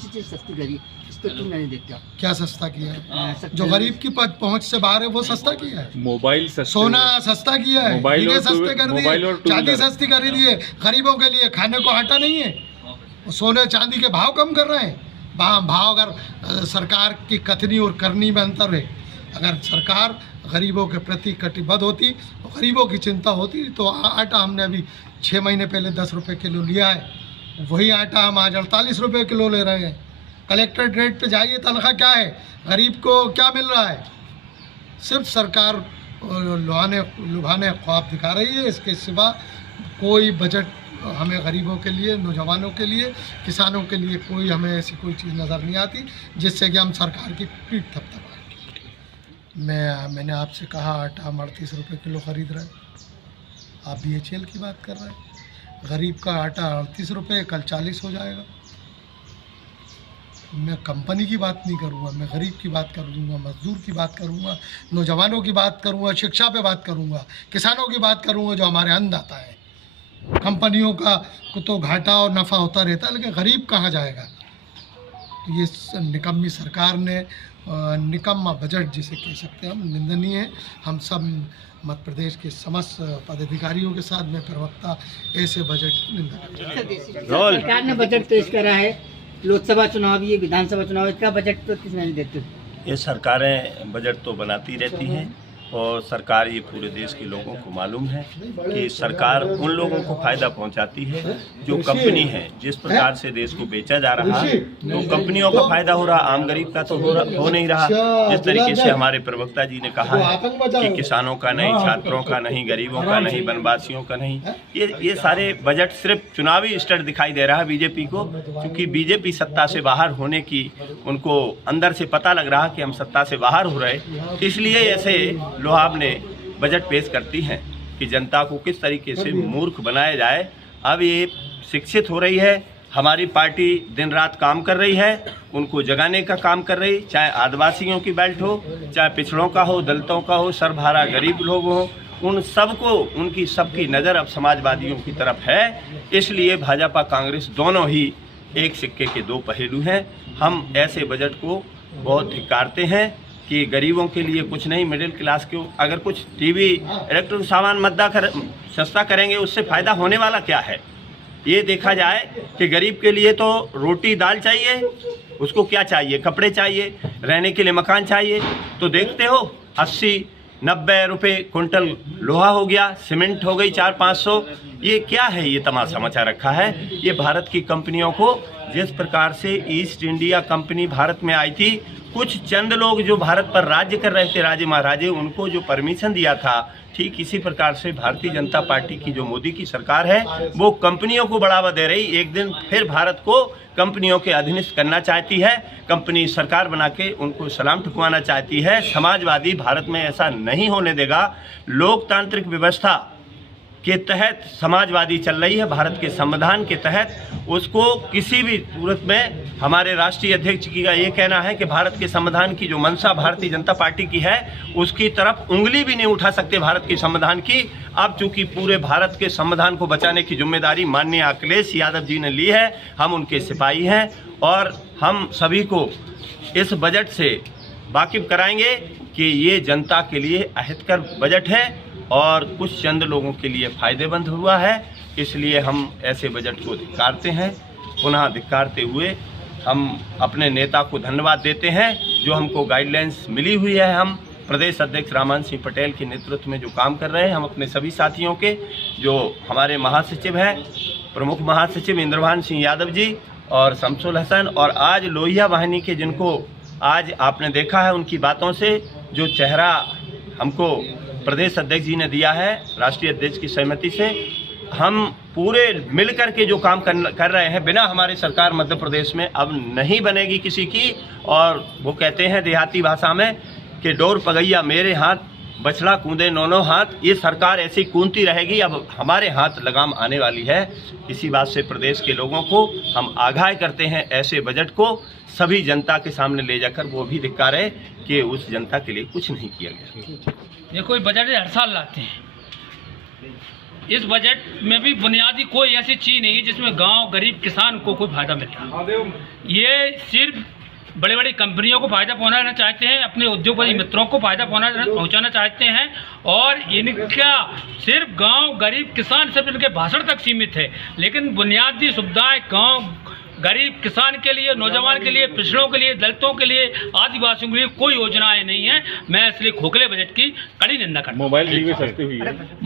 जैसी चीज सस्ती करी, इस पर क्यों नहीं देखते आप? क्या सस्ता किया है? जो गरीब की पहुंच से बाहर है वो सस्ता किया है। मोबाइल सोना सस्ता किया है, हीरे सस्ते कर दिए, चांदी सस्ती कर दी है। गरीबों के लिए खाने को आटा नहीं है, सोने चांदी के भाव कम कर रहे हैं। भाव अगर सरकार की कथनी और करनी में अंतर है। अगर सरकार गरीबों के प्रति कटिबद्ध होती, गरीबों की चिंता होती, तो आटा हमने अभी 6 महीने पहले 10 रुपये किलो लिया है, वही आटा हम आज 48 रुपये किलो ले रहे हैं। कलेक्ट्रेट रेट पे जाइए, तनख्वाह क्या है, गरीब को क्या मिल रहा है? सिर्फ सरकार लुभाने ख्वाब दिखा रही है, इसके सिवा कोई बजट हमें गरीबों के लिए, नौजवानों के लिए, किसानों के लिए कोई हमें ऐसी कोई चीज़ नज़र नहीं आती जिससे कि हम सरकार की पीठ थपथपाएं। मैंने आपसे कहा आटा हम 38 रुपये किलो ख़रीद रहे हैं, आप BHEL की बात कर रहे हैं। गरीब का आटा 38 रुपये, कल 40 हो जाएगा। मैं कंपनी की बात नहीं करूँगा, मैं गरीब की बात करूँगा, मजदूर की बात करूँगा, नौजवानों की बात करूँगा, शिक्षा पे बात करूँगा, किसानों की बात करूँगा जो हमारे अन्नदाता हैं। कंपनियों का तो घाटा और नफ़ा होता रहता है, लेकिन गरीब कहाँ जाएगा? तो ये निकम्मी सरकार ने निकम्मा बजट जिसे कह सकते हैं हम, निंदनीय है। हम सब मध्य प्रदेश के समस्त पदाधिकारियों के साथ में प्रवक्ता ऐसे बजट की निंदा करते हैं। सरकार ने बजट पेश करा है, लोकसभा चुनाव, ये विधानसभा चुनाव, इसका बजट तो किस नहीं देते? ये सरकारें बजट तो बनाती रहती हैं और सरकार, ये पूरे देश के लोगों को मालूम है कि सरकार उन लोगों को फ़ायदा पहुंचाती है जो कंपनी है। जिस प्रकार से देश को बेचा जा रहा है तो कंपनियों का फ़ायदा हो रहा, आम गरीब का तो हो नहीं रहा। जिस तरीके से हमारे प्रवक्ता जी ने कहा है कि किसानों का नहीं, छात्रों का नहीं, गरीबों का नहीं, वनवासियों का नहीं, ये सारे बजट सिर्फ चुनावी स्टंट दिखाई दे रहा है बीजेपी को। क्योंकि बीजेपी सत्ता से बाहर होने की उनको अंदर से पता लग रहा कि हम सत्ता से बाहर हो रहे, इसलिए ऐसे लोहाब ने बजट पेश करती हैं कि जनता को किस तरीके से मूर्ख बनाया जाए। अब ये शिक्षित हो रही है, हमारी पार्टी दिन रात काम कर रही है, उनको जगाने का काम कर रही, चाहे आदिवासियों की बेल्ट हो, चाहे पिछड़ों का हो, दलितों का हो, सर्वहारा गरीब लोग हो, उन सबको, उनकी सबकी नज़र अब समाजवादियों की तरफ है। इसलिए भाजपा कांग्रेस दोनों ही एक सिक्के के दो पहलू हैं। हम ऐसे बजट को बहुत धिक्कारते हैं कि गरीबों के लिए कुछ नहीं, मिडिल क्लास को अगर कुछ टीवी, इलेक्ट्रॉनिक सामान सस्ता करेंगे, उससे फ़ायदा होने वाला क्या है? ये देखा जाए कि गरीब के लिए तो रोटी दाल चाहिए, उसको क्या चाहिए? कपड़े चाहिए, रहने के लिए मकान चाहिए। तो देखते हो 80-90 रुपये कुंटल लोहा हो गया, सीमेंट हो गई 400-500। ये क्या है? ये तमाशा मचा रखा है। ये भारत की कंपनियों को, जिस प्रकार से ईस्ट इंडिया कंपनी भारत में आई थी, कुछ चंद लोग जो भारत पर राज्य कर रहे थे, राजे महाराजे, उनको जो परमिशन दिया था, ठीक इसी प्रकार से भारतीय जनता पार्टी की जो मोदी की सरकार है वो कंपनियों को बढ़ावा दे रही। एक दिन फिर भारत को कंपनियों के अधीनस्थ करना चाहती है, कंपनी सरकार बना के उनको सलाम ठुकवाना चाहती है। समाजवादी भारत में ऐसा नहीं होने देगा। लोकतांत्रिक व्यवस्था के तहत समाजवादी चल रही है, भारत के संविधान के तहत। उसको किसी भी सूरत में, हमारे राष्ट्रीय अध्यक्ष की का ये कहना है कि भारत के संविधान की जो मंशा भारतीय जनता पार्टी की है, उसकी तरफ उंगली भी नहीं उठा सकते भारत के संविधान की। अब चूंकि पूरे भारत के संविधान को बचाने की जिम्मेदारी माननीय अखिलेश यादव जी ने ली है, हम उनके सिपाही हैं और हम सभी को इस बजट से वाकिफ कराएंगे कि ये जनता के लिए अहितकर बजट है और कुछ चंद लोगों के लिए फ़ायदेमंद हुआ है। इसलिए हम ऐसे बजट को धिक्कारते हैं। पुनः धिक्कारते हुए हम अपने नेता को धन्यवाद देते हैं जो हमको गाइडलाइंस मिली हुई है। हम प्रदेश अध्यक्ष रामान सिंह पटेल के नेतृत्व में जो काम कर रहे हैं, हम अपने सभी साथियों के, जो हमारे महासचिव हैं, प्रमुख महासचिव इंद्रभान सिंह यादव जी और शमसुल हसन, और आज लोहिया वाहिनी के, जिनको आज आपने देखा है, उनकी बातों से जो चेहरा हमको प्रदेश अध्यक्ष जी ने दिया है, राष्ट्रीय अध्यक्ष की सहमति से, हम पूरे मिलकर के जो काम कर रहे हैं, बिना हमारे सरकार मध्य प्रदेश में अब नहीं बनेगी किसी की। और वो कहते हैं देहाती भाषा में कि डोर पगैया मेरे हाथ, बछड़ा कूदे नौनों हाथ। ये सरकार ऐसी कूदती रहेगी, अब हमारे हाथ लगाम आने वाली है। इसी बात से प्रदेश के लोगों को हम आगाह करते हैं, ऐसे बजट को सभी जनता के सामने ले जाकर वो भी धिक्कारे कि उस जनता के लिए कुछ नहीं किया गया। ये कोई बजट हर साल लाते हैं, इस बजट में भी बुनियादी कोई ऐसी चीज़ नहीं है जिसमें गांव गरीब किसान को कोई फायदा मिल रहा है। ये सिर्फ बड़ी बड़ी कंपनियों को फ़ायदा पहुंचाना चाहते हैं, अपने उद्योगपति मित्रों को फ़ायदा पहुंचाना चाहते हैं, और इनका सिर्फ गांव गरीब किसान सिर्फ इनके भाषण तक सीमित है। लेकिन बुनियादी सुविधाएं गांव गरीब किसान के लिए, नौजवान के लिए, पिछड़ों के लिए, दलितों के लिए, आदिवासियों के लिए कोई योजनाएं नहीं है। मैं इसलिए खोखले बजट की कड़ी निंदा करता हूं। मोबाइल टीवी सस्ती हुई है।